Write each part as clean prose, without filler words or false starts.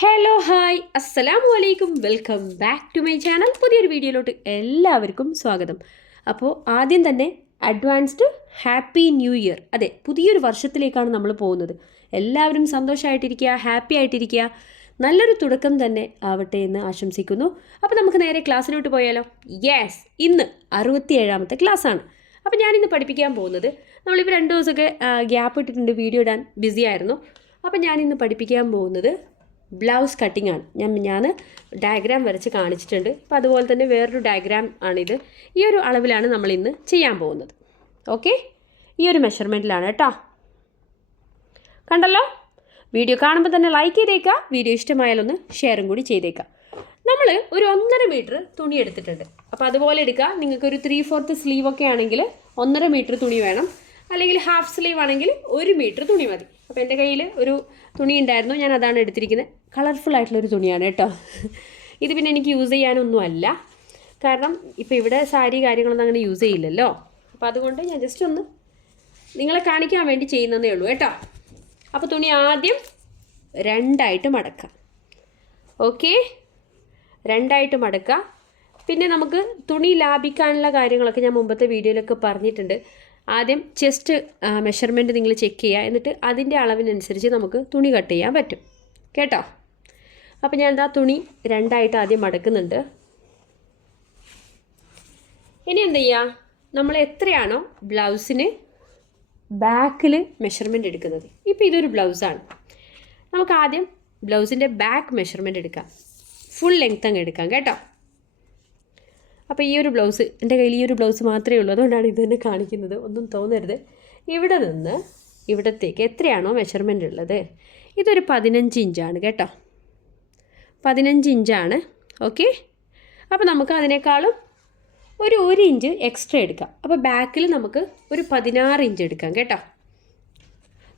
Hello hi അസ്സലാമു അലൈക്കും welcome back to my channel. പുതിയൊരു വീഡിയോയിലോട്ട് എല്ലാവർക്കും സ്വാഗതം. അപ്പോൾ ആദ്യം തന്നെ അഡ്വാൻസ്ഡ് ഹാപ്പി ന്യൂ ഇയർ. അതെ, പുതിയൊരു വർഷത്തിലേക്കാണ് നമ്മൾ പോകുന്നത്. എല്ലാവരും സന്തോഷമായിട്ടിരിക്കുക, ഹാപ്പി ആയിട്ടിരിക്കുക, നല്ലൊരു തുടക്കം തന്നെ ആവട്ടെ എന്ന് ആശംസിക്കുന്നു. അപ്പോൾ നമുക്ക് നേരെ ക്ലാസ്സിലോട്ട് പോയാലോ? യെസ്, ഇന്ന് 67ാമത്തെ ക്ലാസ്സാണ്. അപ്പോൾ ഞാനിന്ന് പഠിപ്പിക്കാൻ പോകുന്നത്, നമ്മളിപ്പോൾ 2 ദിവസമൊക്കെ ഗ്യാപ്പ് ഇട്ടിട്ടുണ്ട്, വീഡിയോ ഇടാൻ ബിസി ആയിരുന്നു. അപ്പോൾ ഞാനിന്ന് പഠിപ്പിക്കാൻ പോകുന്നത് ബ്ലൗസ് കട്ടിംഗ് ആണ്. ഞാൻ ഡയഗ്രാം വരച്ച് കാണിച്ചിട്ടുണ്ട്. അപ്പോൾ അതുപോലെ തന്നെ വേറൊരു ഡയഗ്രാം ആണിത്. ഈ ഒരു അളവിലാണ് നമ്മൾ ഇന്ന് ചെയ്യാൻ പോകുന്നത്. ഓക്കെ, ഈ ഒരു മെഷർമെൻറ്റിലാണ് കേട്ടോ. കണ്ടല്ലോ? വീഡിയോ കാണുമ്പോൾ തന്നെ ലൈക്ക് ചെയ്തേക്കുക. വീഡിയോ ഇഷ്ടമായാലൊന്ന് ഷെയറും കൂടി ചെയ്തേക്കുക. നമ്മൾ ഒരു 1.5 മീറ്റർ തുണി എടുത്തിട്ടുണ്ട്. അപ്പോൾ അതുപോലെ എടുക്കുക. നിങ്ങൾക്കൊരു 3/4 സ്ലീവൊക്കെ ആണെങ്കിൽ 1.5 മീറ്റർ തുണി വേണം. അല്ലെങ്കിൽ ഹാഫ് സ്ലീവ് ആണെങ്കിൽ 1 മീറ്റർ തുണി മതി. അപ്പോൾ എൻ്റെ കയ്യിൽ ഒരു തുണി ഉണ്ടായിരുന്നു, ഞാൻ അതാണ് എടുത്തിരിക്കുന്നത്. കളർഫുൾ ആയിട്ടുള്ളൊരു തുണിയാണ് കേട്ടോ. ഇത് പിന്നെ എനിക്ക് യൂസ് ചെയ്യാനൊന്നുമല്ല, കാരണം ഇപ്പോൾ ഇവിടെ സാരി കാര്യങ്ങളൊന്നും അങ്ങനെ യൂസ് ചെയ്യില്ലല്ലോ. അപ്പോൾ അതുകൊണ്ട് ഞാൻ ജസ്റ്റ് ഒന്ന് നിങ്ങളെ കാണിക്കാൻ വേണ്ടി ചെയ്യുന്നതേ ഉള്ളൂ കേട്ടോ. അപ്പോൾ തുണി ആദ്യം 2ആയിട്ട് മടക്കുക. ഓക്കെ, 2ആയിട്ട് മടക്കുക. പിന്നെ നമുക്ക് തുണി ലാഭിക്കാനുള്ള കാര്യങ്ങളൊക്കെ ഞാൻ മുമ്പത്തെ വീഡിയോയിലൊക്കെ പറഞ്ഞിട്ടുണ്ട്. ആദ്യം ചെസ്റ്റ് മെഷർമെൻറ്റ് നിങ്ങൾ ചെക്ക് ചെയ്യുക, എന്നിട്ട് അതിൻ്റെ അളവിനനുസരിച്ച് നമുക്ക് തുണി കട്ട് ചെയ്യാൻ പറ്റും കേട്ടോ. അപ്പോൾ ഞാൻ എന്താ തുണി 2ആയിട്ട് ആദ്യം മടക്കുന്നുണ്ട്. ഇനി എന്ത് ചെയ്യുക, നമ്മൾ എത്രയാണോ ബ്ലൗസിന് ബാക്കിൽ മെഷർമെൻറ്റ് എടുക്കുന്നത്, ഇപ്പോൾ ഇതൊരു ബ്ലൗസാണ്, നമുക്ക് ആദ്യം ബ്ലൗസിൻ്റെ ബാക്ക് മെഷർമെൻറ്റ് എടുക്കാം. ഫുൾ ലെങ്ത് അങ്ങ് എടുക്കാം കേട്ടോ. അപ്പോൾ ഈ ഒരു ബ്ലൗസ്, എൻ്റെ കയ്യിൽ ഈ ഒരു ബ്ലൗസ് മാത്രമേ ഉള്ളൂ, അതുകൊണ്ടാണ് ഇത് തന്നെ കാണിക്കുന്നത്, ഒന്നും തോന്നരുത്. ഇവിടെ നിന്ന് ഇവിടത്തേക്ക് എത്രയാണോ മെഷർമെൻ്റ് ഉള്ളത്, ഇതൊരു 15 ഇഞ്ചാണ് കേട്ടോ. 15 ഇഞ്ചാണ്. ഓക്കെ, അപ്പോൾ നമുക്ക് അതിനേക്കാളും ഒരു 1 ഇഞ്ച് എക്സ്ട്രാ എടുക്കാം. അപ്പോൾ ബാക്കിൽ നമുക്ക് ഒരു 16 ഇഞ്ച് എടുക്കാം കേട്ടോ.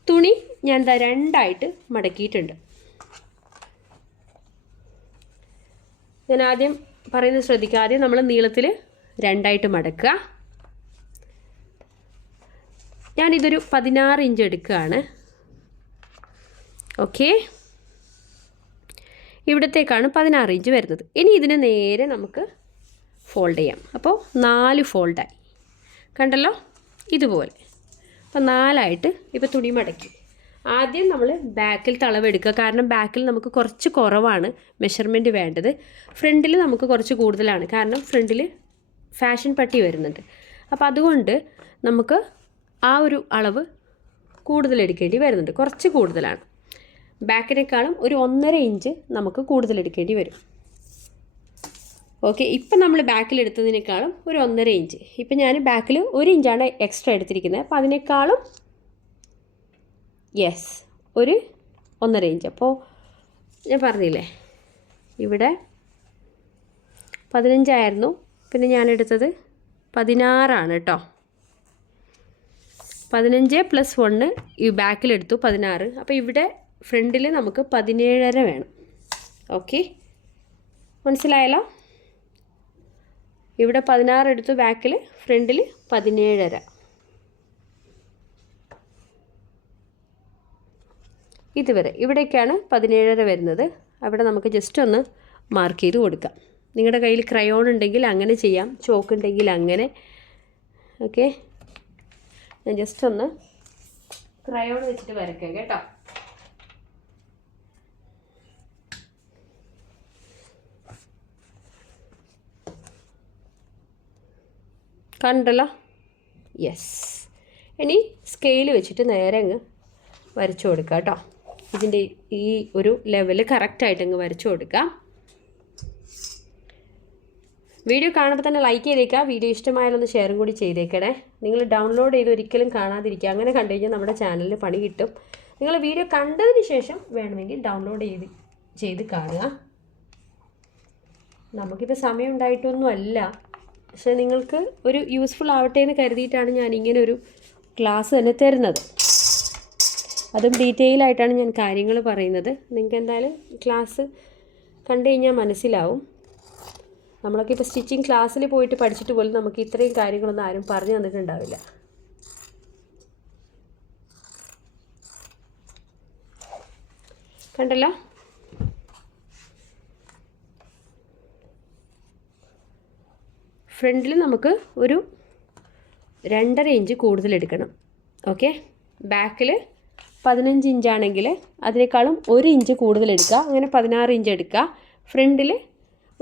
തുണി ഞാൻ 2ആയിട്ട് മടക്കിയിട്ടുണ്ട്. ഞാൻ ആദ്യം പറയുന്നത് ശ്രദ്ധിക്കുക. ആദ്യം നമ്മൾ നീളത്തിൽ 2ആയിട്ട് മടക്കുക. ഞാനിതൊരു 16 ഇഞ്ച് എടുക്കുകയാണ്. ഓക്കെ, ഇവിടത്തേക്കാണ് 16 ഇഞ്ച് വരുന്നത്. ഇനി ഇതിനെ നേരെ നമുക്ക് ഫോൾഡ് ചെയ്യാം. അപ്പോൾ 4 ഫോൾഡായി, കണ്ടല്ലോ, ഇതുപോലെ. അപ്പോൾ 4ആയിട്ട് ഇപ്പോൾ തുണി മടക്കി. ആദ്യം നമ്മൾ ബാക്കിൽ അളവെടുക്കുക, കാരണം ബാക്കിൽ നമുക്ക് കുറച്ച് കുറവാണ് മെഷർമെൻറ്റ് വേണ്ടത്. ഫ്രണ്ടിൽ നമുക്ക് കുറച്ച് കൂടുതലാണ്, കാരണം ഫ്രണ്ടിൽ ഫാഷൻ പട്ടി വരുന്നുണ്ട്. അപ്പോൾ അതുകൊണ്ട് നമുക്ക് ആ ഒരു അളവ് കൂടുതൽ എടുക്കേണ്ടി വരുന്നുണ്ട്, കുറച്ച് കൂടുതലാണ്. ബാക്കിനേക്കാളും ഒരു 1.5 ഇഞ്ച് നമുക്ക് കൂടുതൽ എടുക്കേണ്ടി വരും. ഓക്കെ, ഇപ്പം നമ്മൾ ബാക്കിൽ എടുത്തതിനേക്കാളും ഒരു 1.5 ഇഞ്ച്. ഇപ്പം ഞാൻ ബാക്കിൽ 1 ഇഞ്ചാണ് എക്സ്ട്രാ എടുത്തിരിക്കുന്നത്. അപ്പോൾ അതിനേക്കാളും യെസ് ഒരു 1.5 ഇഞ്ച്. അപ്പോൾ ഞാൻ പറഞ്ഞില്ലേ, ഇവിടെ 15 ആയിരുന്നു, പിന്നെ ഞാനെടുത്തത് 16 കേട്ടോ. 15 + 1 ഈ ബാക്കിലെടുത്തു 16. അപ്പോൾ ഇവിടെ ഫ്രണ്ടിൽ നമുക്ക് 17.5 വേണം. ഓക്കെ, മനസ്സിലായല്ലോ? ഇവിടെ 16 എടുത്തു ബാക്കിൽ, ഫ്രണ്ടിൽ 17.5. ഇതുവരെ ഇവിടേക്കാണ് 17.5 വരുന്നത്. അവിടെ നമുക്ക് ജസ്റ്റ് ഒന്ന് മാർക്ക് ചെയ്ത് കൊടുക്കാം. നിങ്ങളുടെ കയ്യിൽ ക്രയോൺ ഉണ്ടെങ്കിൽ അങ്ങനെ ചെയ്യാം, ചോക്ക് ഉണ്ടെങ്കിൽ അങ്ങനെ. ഓക്കെ, ഞാൻ ജസ്റ്റ് ഒന്ന് ക്രയോൺ വെച്ചിട്ട് വരയ്ക്കാം കേട്ടോ. കണ്ടല്ലോ? യെസ്. ഇനി സ്കെയിൽ വെച്ചിട്ട് നേരെ അങ്ങ് വരച്ചു കൊടുക്കുക കേട്ടോ. ഇതിൻ്റെ ഈ ഒരു ലെവൽ കറക്റ്റായിട്ട് അങ്ങ് വരച്ചു കൊടുക്കാം. വീഡിയോ കാണുമ്പോൾ തന്നെ ലൈക്ക് ചെയ്തേക്കുക. വീഡിയോ ഇഷ്ടമായാലൊന്ന് ഷെയറും കൂടി ചെയ്തേക്കണേ. നിങ്ങൾ ഡൗൺലോഡ് ചെയ്ത് ഒരിക്കലും കാണാതിരിക്കുക. അങ്ങനെ കണ്ടു കഴിഞ്ഞാൽ നമ്മുടെ ചാനലിൽ പണി കിട്ടും. നിങ്ങൾ വീഡിയോ കണ്ടതിന് ശേഷം വേണമെങ്കിൽ ഡൗൺലോഡ് ചെയ്ത് കാണുക. നമുക്കിപ്പോൾ സമയം ഉണ്ടായിട്ടൊന്നും അല്ല, പക്ഷേ നിങ്ങൾക്ക് ഒരു യൂസ്ഫുൾ ആവട്ടെ എന്ന് കരുതിയിട്ടാണ് ഞാൻ ഇങ്ങനെ ഒരു ക്ലാസ് തന്നെ തരുന്നത്. അതും ഡീറ്റെയിൽ ആയിട്ടാണ് ഞാൻ കാര്യങ്ങൾ പറയുന്നത്. നിങ്ങൾക്ക് എന്തായാലും ക്ലാസ് കണ്ടു കഴിഞ്ഞാൽ മനസ്സിലാവും. നമ്മളൊക്കെ ഇപ്പോൾ സ്റ്റിച്ചിങ് ക്ലാസ്സിൽ പോയിട്ട് പഠിച്ചിട്ട് പോലും നമുക്ക് ഇത്രയും കാര്യങ്ങളൊന്നും ആരും പറഞ്ഞു തന്നിട്ടുണ്ടാവില്ല. കണ്ടല്ലോ? ഫ്രണ്ടിൽ നമുക്ക് ഒരു 2.5 ഇഞ്ച് കൂടുതൽ എടുക്കണം. ഓക്കെ, ബാക്കിൽ 15 ഇഞ്ചാണെങ്കിൽ അതിനേക്കാളും 1 ഇഞ്ച് കൂടുതൽ എടുക്കുക. അങ്ങനെ 16 ഇഞ്ച് എടുക്കുക. ഫ്രണ്ടിൽ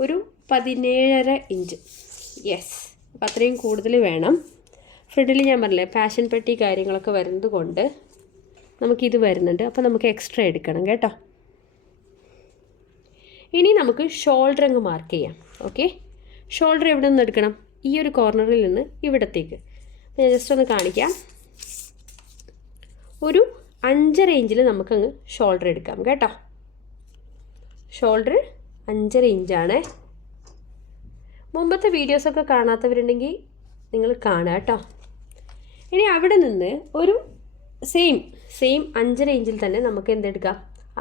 ഒരു 17.5 ഇഞ്ച്. യെസ്, അപ്പോൾ അത്രയും കൂടുതൽ വേണം. ഫ്രണ്ടിൽ ഞാൻ പറഞ്ഞില്ലേ പാഷൻ പെട്ടി കാര്യങ്ങളൊക്കെ വരുന്നത് കൊണ്ട് നമുക്കിത് വരുന്നുണ്ട്. അപ്പോൾ നമുക്ക് എക്സ്ട്രാ എടുക്കണം കേട്ടോ. ഇനി നമുക്ക് ഷോൾഡർ അങ്ങ് മാർക്ക് ചെയ്യാം. ഓക്കെ, ഷോൾഡർ എവിടെ നിന്ന് എടുക്കണം? ഈ ഒരു കോർണറിൽ നിന്ന് ഇവിടത്തേക്ക്. ഞാൻ ജസ്റ്റ് ഒന്ന് കാണിക്കാം. ഒരു 5.5 ഇഞ്ചിൽ നമുക്കങ്ങ് ഷോൾഡർ എടുക്കാം കേട്ടോ. ഷോൾഡർ 5.5 ഇഞ്ചാണ്. മുമ്പത്തെ വീഡിയോസൊക്കെ കാണാത്തവരുണ്ടെങ്കിൽ നിങ്ങൾ കാണുക കേട്ടോ. ഇനി അവിടെ നിന്ന് ഒരു സെയിം 5.5 ഇഞ്ചിൽ തന്നെ നമുക്ക് എന്തെടുക്കാം?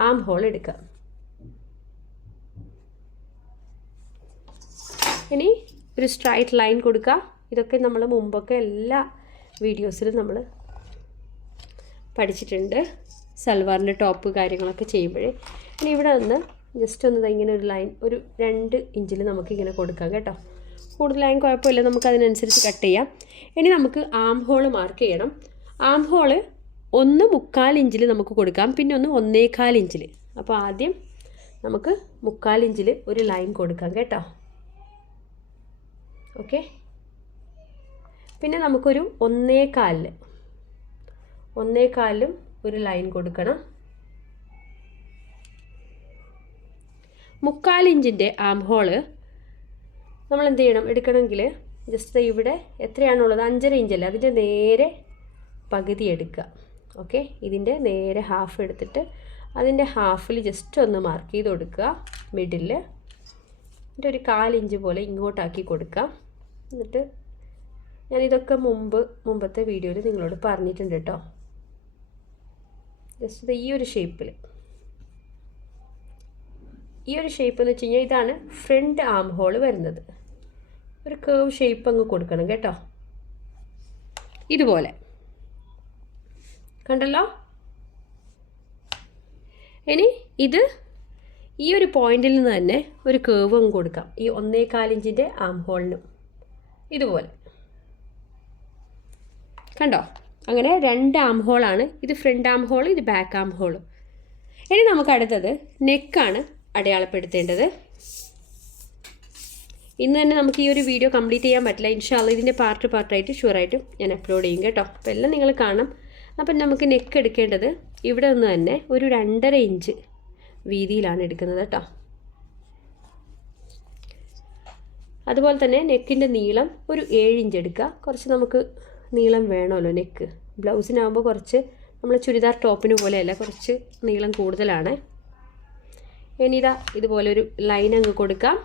ആം ഹോൾ എടുക്കാം. ഇനി ഒരു സ്ട്രൈറ്റ് ലൈൻ കൊടുക്കുക. ഇതൊക്കെ നമ്മൾ മുമ്പൊക്കെ എല്ലാ വീഡിയോസിലും നമ്മൾ പഠിച്ചിട്ടുണ്ട്, സൽവാറിൻ്റെ ടോപ്പ് കാര്യങ്ങളൊക്കെ ചെയ്യുമ്പോഴേ. ഇനി ഇവിടെ നിന്ന് ജസ്റ്റ് ഒന്ന് ഇങ്ങനെ ഒരു ലൈൻ ഒരു 2 ഇഞ്ചിൽ നമുക്കിങ്ങനെ കൊടുക്കാം കേട്ടോ. കൂടുതലായും കുഴപ്പമില്ല, നമുക്കതിനനുസരിച്ച് കട്ട് ചെയ്യാം. ഇനി നമുക്ക് ആം ഹോൾ മാർക്ക് ചെയ്യണം. ആം ഹോള് 1.25 ഇഞ്ചിൽ നമുക്ക് കൊടുക്കാം, പിന്നെ 1.25 ഇഞ്ചിൽ. അപ്പോൾ ആദ്യം നമുക്ക് 1/4 ഇഞ്ചിൽ ഒരു ലൈൻ കൊടുക്കാം കേട്ടോ. ഓക്കെ, പിന്നെ നമുക്കൊരു 1.25 ഒരു ലൈൻ കൊടുക്കണം. 1/4 ഇഞ്ചിൻ്റെ ആം ഹോള് നമ്മൾ എന്ത് ചെയ്യണം? എടുക്കണമെങ്കിൽ ജസ്റ്റ് ഇവിടെ എത്രയാണുള്ളത്? 5.5 ഇഞ്ചല്ലേ, അതിൻ്റെ നേരെ പകുതി എടുക്കുക. ഓക്കെ, ഇതിൻ്റെ നേരെ ഹാഫ് എടുത്തിട്ട് അതിൻ്റെ ഹാഫിൽ ജസ്റ്റ് ഒന്ന് മാർക്ക് ചെയ്ത് കൊടുക്കുക. മിഡിൽ എന്നിട്ട് ഒരു 1/4 ഇഞ്ച് പോലെ ഇങ്ങോട്ടാക്കി കൊടുക്കുക. എന്നിട്ട് ഞാനിതൊക്കെ മുമ്പത്തെ വീഡിയോയിൽ നിങ്ങളോട് പറഞ്ഞിട്ടുണ്ട് കേട്ടോ. ജസ്റ്റ് ഈ ഒരു ഷേപ്പിൽ, ഈ ഒരു ഷേപ്പ് എന്ന് വെച്ച് കഴിഞ്ഞാൽ ഇതാണ് ഫ്രണ്ട് ആം ഹോൾ വരുന്നത്. ഒരു കേർവ് ഷേപ്പ് അങ്ങ് കൊടുക്കണം കേട്ടോ. ഇതുപോലെ കണ്ടല്ലോ. ഇനി ഇത് ഈ ഒരു പോയിന്റിൽ നിന്ന് തന്നെ ഒരു കേർവ് അങ്ങ് കൊടുക്കാം. ഈ 1.25 ഇഞ്ചിൻ്റെ ആം ഹോളിനും ഇതുപോലെ കണ്ടോ. അങ്ങനെ 2 ആം ഹോളാണ്. ഇത് ഫ്രണ്ട് ആം ഹോൾ, ഇത് ബാക്ക് ആം ഹോൾ. ഇനി നമുക്ക് അടുത്തത് നെക്കാണ് അടയാളപ്പെടുത്തേണ്ടത്. ഇന്ന് തന്നെ നമുക്ക് ഈ ഒരു വീഡിയോ കംപ്ലീറ്റ് ചെയ്യാൻ പറ്റില്ല. ഇൻഷാല്ലാ ഇതിൻ്റെ പാർട്ടായിട്ട് ഷുവറായിട്ടും ഞാൻ അപ്ലോഡ് ചെയ്യും കേട്ടോ. അപ്പോൾ എല്ലാം നിങ്ങൾ കാണാം. അപ്പം നമുക്ക് നെക്ക് എടുക്കേണ്ടത് ഇവിടെ നിന്ന് തന്നെ ഒരു 2.5 ഇഞ്ച് വീതിയിലാണ് എടുക്കുന്നത് കേട്ടോ. അതുപോലെ തന്നെ നെക്കിൻ്റെ നീളം ഒരു 7 ഇഞ്ച് എടുക്കുക. കുറച്ച് നമുക്ക് നീളം വേണമല്ലോ നെക്ക്. ബ്ലൗസിനാകുമ്പോൾ കുറച്ച് നമ്മൾ ചുരിദാർ ടോപ്പിന് പോലെയല്ല, കുറച്ച് നീളം കൂടുതലാണ്. ഇനി ഇതുപോലെ ഒരു ലൈൻ അങ്ങ് കൊടുക്കാം.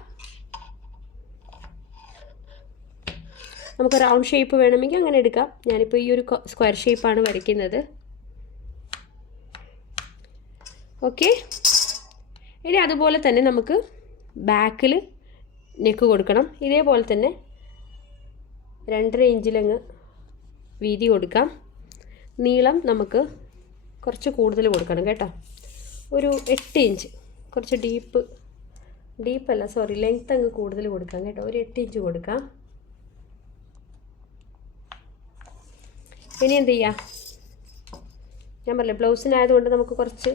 നമുക്ക് റൗണ്ട് ഷേപ്പ് വേണമെങ്കിൽ അങ്ങനെ എടുക്കാം. ഞാനിപ്പോൾ ഈ ഒരു സ്ക്വയർ ഷേപ്പാണ് വരയ്ക്കുന്നത്. ഓക്കെ, ഇനി അതുപോലെ തന്നെ നമുക്ക് ബാക്കിൽ നെക്ക് കൊടുക്കണം. ഇതേപോലെ തന്നെ 2.5 ഇഞ്ചിലങ്ങ് വീതി കൊടുക്കാം. നീളം നമുക്ക് കുറച്ച് കൂടുതൽ കൊടുക്കണം കേട്ടോ. ഒരു 8 ഇഞ്ച്, കുറച്ച് ലെങ്ത് അങ്ങ് കൂടുതൽ കൊടുക്കാം കേട്ടോ. ഒരു 8 ഇഞ്ച് കൊടുക്കാം. ഇനി എന്ത് ചെയ്യുക? ഞാൻ പറഞ്ഞില്ലേ ബ്ലൗസിനായതുകൊണ്ട് നമുക്ക് കുറച്ച്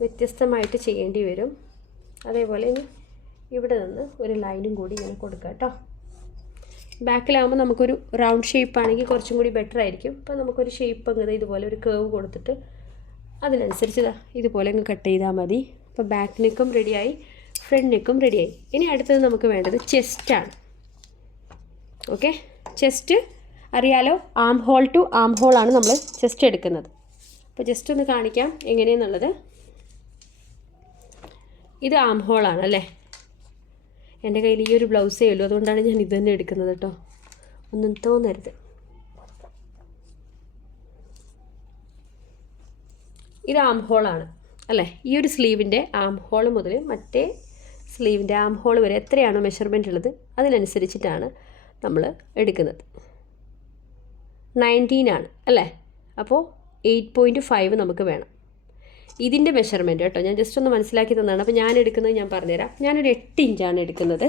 വ്യത്യസ്തമായിട്ട് ചെയ്യേണ്ടി വരും. അതേപോലെ ഇനി ഇവിടെ നിന്ന് ഒരു ലൈനും കൂടി ഇങ്ങനെ കൊടുക്കുക കേട്ടോ. ബാക്കിലാകുമ്പോൾ നമുക്കൊരു റൗണ്ട് ഷേപ്പ് ആണെങ്കിൽ കുറച്ചും കൂടി ബെറ്റർ ആയിരിക്കും. അപ്പോൾ നമുക്കൊരു ഷേപ്പ് അങ്ങ് ഇതുപോലെ ഒരു കേർവ് കൊടുത്തിട്ട് അതിനനുസരിച്ച് ഇതുപോലെ അങ്ങ് കട്ട് ചെയ്താൽ മതി. അപ്പോൾ ബാക്ക് നെക്കും റെഡിയായി, ഫ്രണ്ട് നെക്കും റെഡിയായി. ഇനി അടുത്തത് നമുക്ക് വേണ്ടത് ചെസ്റ്റാണ്. ഓക്കെ, ചെസ്റ്റ് അറിയാലോ, ആം ഹോൾ ടു ആം ഹോളാണ് നമ്മൾ ചെസ്റ്റ് എടുക്കുന്നത്. അപ്പോൾ ജസ്റ്റ് ഒന്ന് കാണിക്കാം എങ്ങനെയെന്നുള്ളത്. ഇത് ആം ഹോളാണ് അല്ലേ. എൻ്റെ കയ്യിൽ ഈ ഒരു ബ്ലൗസേ ഉള്ളൂ, അതുകൊണ്ടാണ് ഞാൻ ഇത് തന്നെ എടുക്കുന്നത് കേട്ടോ. ഒന്നും തോന്നരുത്. ഇത് ആം ഹോളാണ് അല്ലേ. ഈ ഒരു സ്ലീവിൻ്റെ ആം ഹോൾ മുതൽ മറ്റേ സ്ലീവിൻ്റെ ആം ഹോൾ വരെ എത്രയാണോ മെഷർമെൻ്റ് ഉള്ളത് അതിനനുസരിച്ചിട്ടാണ് നമ്മൾ എടുക്കുന്നത്. 19 ആണ് അല്ലേ. അപ്പോൾ 8.5 നമുക്ക് വേണം. ഇതിൻ്റെ മെഷർമെൻറ്റ് കേട്ടോ, ഞാൻ ജസ്റ്റ് ഒന്ന് മനസ്സിലാക്കി തന്നതാണ്. അപ്പോൾ ഞാൻ എടുക്കുന്നത് ഞാൻ പറഞ്ഞുതരാം. ഞാനൊരു 8 ഇഞ്ചാണ് എടുക്കുന്നത്.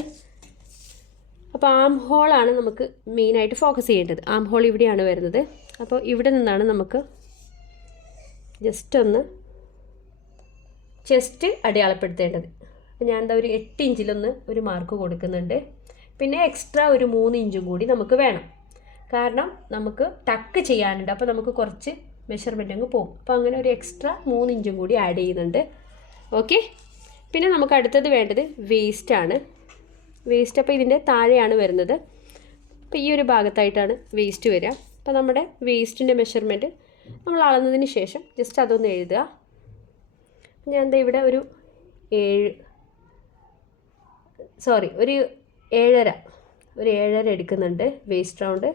അപ്പോൾ അപ്പോൾ ആം ഹോളാണ് നമുക്ക് മെയിനായിട്ട് ഫോക്കസ് ചെയ്യേണ്ടത്. ആം ഹോൾ ഇവിടെയാണ് വരുന്നത്. അപ്പോൾ ഇവിടെ നിന്നാണ് നമുക്ക് ജസ്റ്റ് ഒന്ന് ചെസ്റ്റ് അടയാളപ്പെടുത്തേണ്ടത്. അപ്പോൾ ഞാൻ എന്താ ഒരു 8 ഇഞ്ചിലൊന്ന് ഒരു മാർക്ക് കൊടുക്കുന്നുണ്ട്. പിന്നെ എക്സ്ട്രാ ഒരു 3 ഇഞ്ചും കൂടി നമുക്ക് വേണം. കാരണം നമുക്ക് ടക്ക് ചെയ്യാനുണ്ട്. അപ്പോൾ നമുക്ക് കുറച്ച് മെഷർമെൻറ്റ് അങ്ങ് പോകും. അപ്പോൾ അങ്ങനെ ഒരു എക്സ്ട്രാ 3 ഇഞ്ചും കൂടി ആഡ് ചെയ്യുന്നുണ്ട്. ഓക്കെ. പിന്നെ നമുക്ക് അടുത്തത് വേണ്ടത് വേസ്റ്റാണ്. വേസ്റ്റ് അപ്പോൾ ഇതിൻ്റെ താഴെയാണ് വരുന്നത്. അപ്പോൾ ഈ ഒരു ഭാഗത്തായിട്ടാണ് വേസ്റ്റ് വരിക. അപ്പോൾ നമ്മുടെ വേസ്റ്റിൻ്റെ മെഷർമെൻറ്റ് നമ്മൾ അളന്നതിന് ശേഷം ജസ്റ്റ് അതൊന്ന് എഴുതുക. ഞാൻ എന്താ ഇവിടെ ഒരു 7.5 എടുക്കുന്നുണ്ട് വേസ്റ്റ് റൗണ്ട്.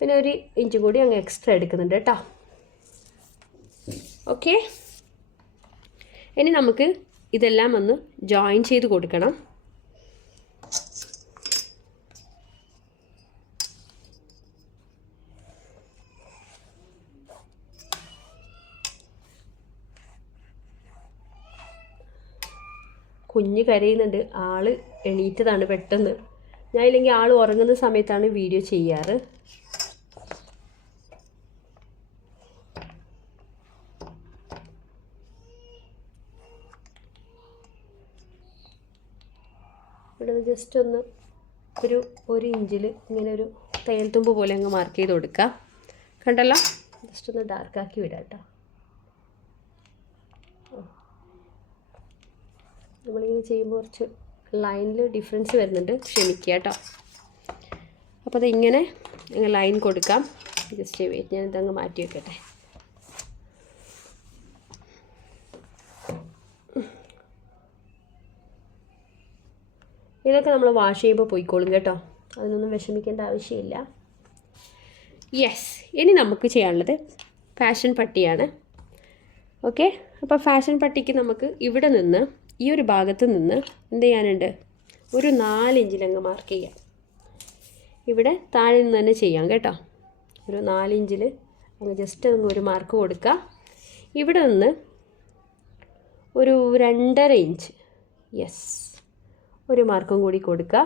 പിന്നെ 1 ഇഞ്ച് കൂടി അങ്ങ് എക്സ്ട്രാ എടുക്കുന്നുണ്ട് കേട്ടോ. ഓക്കെ. ഇനി നമുക്ക് ഇതെല്ലാം ഒന്ന് ജോയിൻ ചെയ്ത് കൊടുക്കണം. കുഞ്ഞ് കരയുന്നുണ്ട്. ആള് എണീറ്റതാണ് പെട്ടെന്ന്. ഞാൻ ഇല്ലെങ്കിൽ ആൾ ഉറങ്ങുന്ന സമയത്താണ് വീഡിയോ ചെയ്യാറ്. ഇവിടെ ജസ്റ്റ് ഒന്ന് ഒരു 1 ഇഞ്ചിൽ ഇങ്ങനെ ഒരു തയ്യൽ തുമ്പ് പോലെ അങ്ങ് മാർക്ക് ചെയ്ത് കൊടുക്കുക. കണ്ടല്ലോ? ജസ്റ്റ് ഒന്ന് ഡാർക്കാക്കി വിടാം കേട്ടോ. നമ്മളിങ്ങനെ ചെയ്യുമ്പോൾ കുറച്ച് ലൈനിൽ ഡിഫറൻസ് വരുന്നുണ്ട്, ക്ഷമിക്കുക കേട്ടോ. അപ്പോൾ അത് ഇങ്ങനെ ലൈൻ കൊടുക്കാം. ജസ്റ്റ് വെയിറ്റ്, ഞാൻ ഇതങ്ങ് മാറ്റി വെക്കട്ടെ. ഇതൊക്കെ നമ്മൾ വാഷ് ചെയ്യുമ്പോൾ പോയിക്കോളും കേട്ടോ, അതിനൊന്നും വിഷമിക്കേണ്ട ആവശ്യമില്ല. യെസ്, ഇനി നമുക്ക് ചെയ്യാനുള്ളത് ഫാഷൻ പട്ടിയാണ്. ഓക്കെ. അപ്പോൾ ഫാഷൻ പട്ടിക്ക് നമുക്ക് ഇവിടെ നിന്ന് ഈ ഒരു ഭാഗത്ത് നിന്ന് എന്ത് ചെയ്യാനുണ്ട്, ഒരു 4 ഇഞ്ചിലങ്ങ് മാർക്ക് ചെയ്യാം. ഇവിടെ താഴെ നിന്ന് തന്നെ ചെയ്യാം കേട്ടോ. ഒരു 4 ഇഞ്ചിൽ അങ്ങ് ജസ്റ്റ് അങ്ങ് ഒരു മാർക്ക് കൊടുക്കുക. ഇവിടെ നിന്ന് ഒരു 2.5 ഇഞ്ച്, യെസ്, ഒരു മാർക്കും കൂടി കൊടുക്കുക.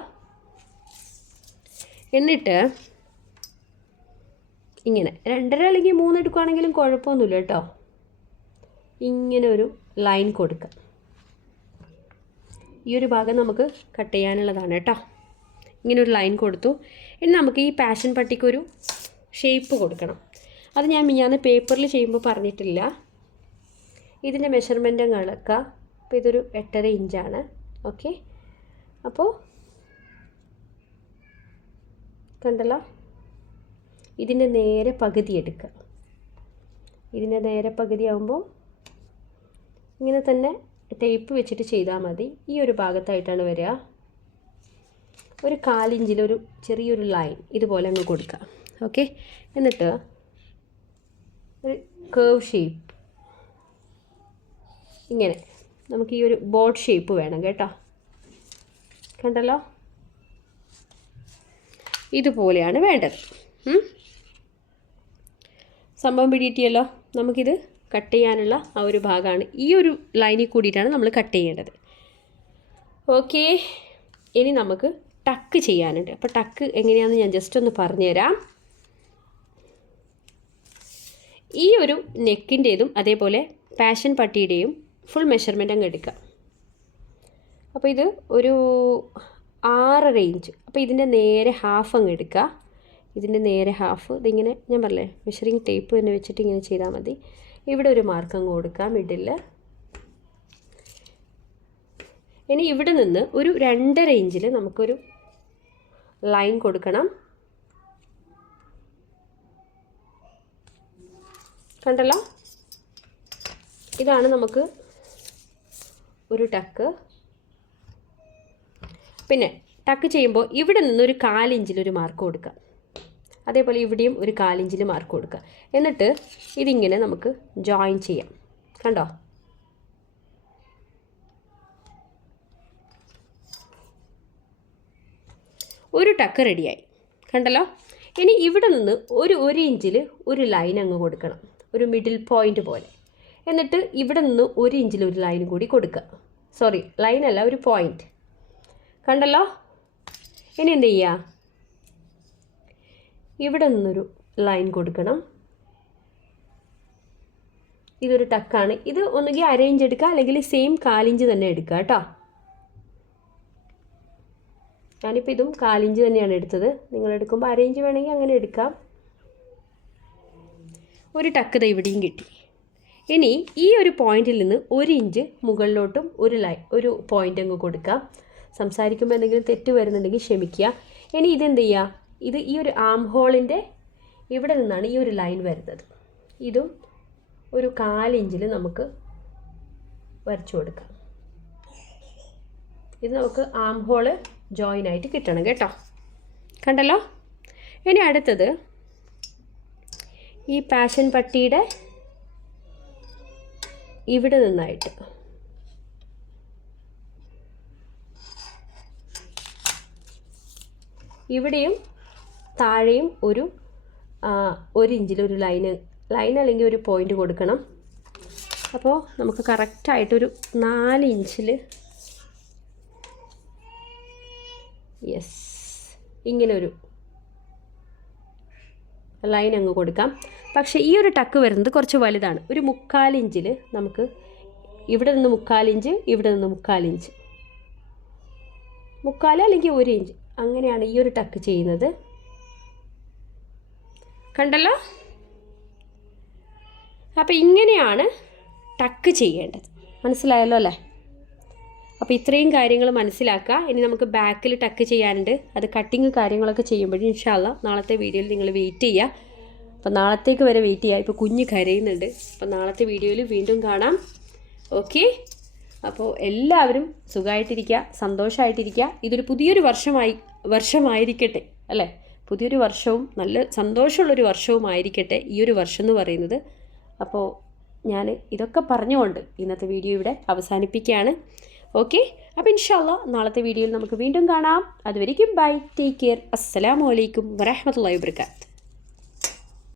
എന്നിട്ട് ഇങ്ങനെ 2.5 അല്ലെങ്കിൽ 3 എടുക്കുകയാണെങ്കിലും കുഴപ്പമൊന്നുമില്ല കേട്ടോ. ഇങ്ങനെ ഒരു ലൈൻ കൊടുക്കുക. ഈ ഒരു ഭാഗം നമുക്ക് കട്ട് ചെയ്യാനുള്ളതാണ് കേട്ടോ. ഇങ്ങനെ ഒരു ലൈൻ കൊടുത്തു. ഇനി നമുക്ക് ഈ പാഷൻ പട്ടിക്കൊരു ഷേപ്പ് കൊടുക്കണം. അത് ഞാൻ മിഞ്ഞാന്ന് പേപ്പറിൽ ചെയ്യുമ്പോൾ പറഞ്ഞിട്ടില്ല. ഇതിൻ്റെ മെഷർമെൻറ്റ് അങ്ങ് അളക്കുക. അപ്പോൾ ഇതൊരു 8.5 ഇഞ്ചാണ്. ഓക്കെ. അപ്പോൾ കണ്ടല്ലോ, ഇതിൻ്റെ നേരെ പകുതി എടുക്കുക. ഇതിൻ്റെ നേരെ പകുതി ആകുമ്പോൾ ഇങ്ങനെ തന്നെ ടേപ്പ് വെച്ചിട്ട് ചെയ്താൽ മതി. ഈ ഒരു ഭാഗത്തായിട്ടാണ് വരിക. ഒരു 1/4 ഇഞ്ചിലൊരു ചെറിയൊരു ലൈൻ ഇതുപോലെ അങ്ങ് കൊടുക്കുക. ഓക്കെ. എന്നിട്ട് ഒരു കേർവ് ഷേപ്പ്, ഇങ്ങനെ നമുക്ക് ഈ ഒരു ബോർഡ് ഷേപ്പ് വേണം കേട്ടോ. കണ്ടല്ലോ, ഇതുപോലെയാണ് വേണ്ടത്. സംഭവം പിടിയിട്ടിയല്ലോ. നമുക്കിത് കട്ട് ചെയ്യാനുള്ള ആ ഒരു ഭാഗമാണ്, ഈ ഒരു ലൈനിൽ കൂടിയിട്ടാണ് നമ്മൾ കട്ട് ചെയ്യേണ്ടത്. ഓക്കെ. ഇനി നമുക്ക് ടക്ക് ചെയ്യാനുണ്ട്. അപ്പോൾ ടക്ക് എങ്ങനെയാണെന്ന് ഞാൻ ജസ്റ്റ് ഒന്ന് പറഞ്ഞുതരാം. ഈ ഒരു നെക്കിൻ്റേതും അതേപോലെ പാഷൻ പട്ടിയുടെയും ഫുൾ മെഷർമെൻ്റ് അങ്ങ് എടുക്കുക. അപ്പോൾ ഇത് ഒരു 6.5 ഇഞ്ച്. അപ്പോൾ ഇതിൻ്റെ നേരെ ഹാഫ് അങ്ങ് എടുക്കുക. ഇതിൻ്റെ നേരെ ഹാഫ് ഇതിങ്ങനെ, ഞാൻ പറഞ്ഞില്ലേ മെഷറിങ് ടേപ്പ് തന്നെ വെച്ചിട്ട് ഇങ്ങനെ ചെയ്താൽ മതി. ഇവിടെ ഒരു മാർക്ക് അങ്ങ് കൊടുക്കാം മിഡിൽ. ഇനി ഇവിടെ നിന്ന് ഒരു 2.5 ഇഞ്ചിൽ നമുക്കൊരു ലൈൻ കൊടുക്കണം. കണ്ടല്ലോ, ഇതാണ് നമുക്ക് ഒരു ടക്ക്. പിന്നെ ടക്ക് ചെയ്യുമ്പോൾ ഇവിടെ നിന്നൊരു 1/4 ഇഞ്ചിലൊരു മാർക്ക് കൊടുക്കുക. അതേപോലെ ഇവിടെയും ഒരു 1/4 ഇഞ്ചിൽ മാർക്ക് കൊടുക്കുക. എന്നിട്ട് ഇതിങ്ങനെ നമുക്ക് ജോയിൻ ചെയ്യാം. കണ്ടോ? ഒരു ടക്ക് റെഡിയായി. കണ്ടല്ലോ? ഇനി ഇവിടെ നിന്ന് ഒരു ഇഞ്ചിൽ ഒരു ലൈൻ അങ്ങ് കൊടുക്കണം, ഒരു മിഡിൽ പോയിൻ്റ് പോലെ. എന്നിട്ട് ഇവിടെ നിന്ന് 1 ഇഞ്ചിൽ ഒരു ലൈൻ കൂടി കൊടുക്കുക. സോറി, ലൈനല്ല, ഒരു പോയിൻ്റ്. കണ്ടല്ലോ? ഇനി എന്ത് ചെയ്യുക, ഇവിടെ നിന്നൊരു ലൈൻ കൊടുക്കണം. ഇതൊരു ടക്കാണ്. ഇത് ഒന്നുകിൽ അരയിഞ്ച് എടുക്കുക അല്ലെങ്കിൽ സെയിം 1/4 ഇഞ്ച് തന്നെ എടുക്കുക കേട്ടോ. ഞാനിപ്പോൾ ഇതും 1/4 ഇഞ്ച് തന്നെയാണ് എടുത്തത്. നിങ്ങൾ എടുക്കുമ്പോൾ അരയിഞ്ച് വേണമെങ്കിൽ അങ്ങനെ എടുക്കാം. ഒരു ടക്ക് ദാ ഇവിടെയും കിട്ടി. ഇനി ഈ ഒരു പോയിന്റിൽ നിന്ന് 1 ഇഞ്ച് മുകളിലോട്ടും ഒരു പോയിന്റ് അങ്ങ് കൊടുക്കാം. സംസാരിക്കുമ്പോൾ എന്തെങ്കിലും തെറ്റ് വരുന്നുണ്ടെങ്കിൽ ക്ഷമിക്കുക. ഇനി ഇതെന്ത് ചെയ്യുക, ഇത് ഈ ഒരു ആം ഹോളിൻ്റെ ഇവിടെ നിന്നാണ് ഈ ഒരു ലൈൻ വരുന്നത്. ഇതും ഒരു 1/4 ഇഞ്ചിൽ നമുക്ക് വരച്ചു കൊടുക്കാം. ഇത് നമുക്ക് ആം ഹോള് ജോയിൻ ആയിട്ട് കിട്ടണം കേട്ടോ. കണ്ടല്ലോ. ഇനി അടുത്തത് ഈ പാഷൻ പട്ടിയുടെ ഇവിടെ നിന്നായിട്ട് ഇവിടെയും താഴെയും ഒരു 1 ഇഞ്ചിലൊരു ലൈൻ അല്ലെങ്കിൽ ഒരു പോയിന്റ് കൊടുക്കണം. അപ്പോൾ നമുക്ക് കറക്റ്റായിട്ടൊരു 4 ഇഞ്ചിൽ ഇങ്ങനെ ഒരു ലൈൻ അങ്ങ് കൊടുക്കാം. പക്ഷേ ഈ ഒരു ടക്ക് വരുന്നത് കുറച്ച് വലുതാണ്. ഒരു 3/4 ഇഞ്ചിൽ നമുക്ക് ഇവിടെ നിന്ന് 3/4 ഇഞ്ച്, ഇവിടെ നിന്ന് 3/4 ഇഞ്ച്, 3/4 അല്ലെങ്കിൽ 1 ഇഞ്ച്, അങ്ങനെയാണ് ഈ ഒരു ടക്ക് ചെയ്യുന്നത്. കണ്ടല്ലോ. അപ്പോൾ ഇങ്ങനെയാണ് ടക്ക് ചെയ്യേണ്ടത്. മനസ്സിലായല്ലോ അല്ലേ? അപ്പോൾ ഇത്രയും കാര്യങ്ങൾ മനസ്സിലാക്കുക. ഇനി നമുക്ക് ബാക്കിൽ ടക്ക് ചെയ്യാനുണ്ട്. അത് കട്ടിങ് കാര്യങ്ങളൊക്കെ ചെയ്യുമ്പോഴും ഇൻഷാ അല്ലാ നാളത്തെ വീഡിയോയിൽ നിങ്ങൾ വെയിറ്റ് ചെയ്യുക. അപ്പോൾ നാളത്തേക്ക് വരെ വെയിറ്റ് ചെയ്യുക. ഇപ്പോൾ കുഞ്ഞ് കരയുന്നുണ്ട്. അപ്പോൾ നാളത്തെ വീഡിയോയിൽ വീണ്ടും കാണാം. ഓക്കെ. അപ്പോൾ എല്ലാവരും സുഖമായിട്ടിരിക്കുക, സന്തോഷമായിട്ടിരിക്കുക. ഇതൊരു പുതിയൊരു വർഷമായിരിക്കട്ടെ അല്ലേ? പുതിയൊരു വർഷവും നല്ല സന്തോഷമുള്ളൊരു വർഷവുമായിരിക്കട്ടെ ഈ ഒരു വർഷം എന്ന് പറയുന്നത്. അപ്പോൾ ഞാൻ ഇതൊക്കെ പറഞ്ഞുകൊണ്ട് ഇന്നത്തെ വീഡിയോ ഇവിടെ അവസാനിപ്പിക്കുകയാണ്. ഓക്കെ. അപ്പോൾ ഇൻഷാ അല്ലാ നാളത്തെ വീഡിയോയിൽ നമുക്ക് വീണ്ടും കാണാം. അതുവരേക്കും ബൈ, ടേക്ക് കെയർ. അസ്സലാമു അലൈക്കും വറഹ്മത്തുള്ളാഹി വബറകാതുഹു.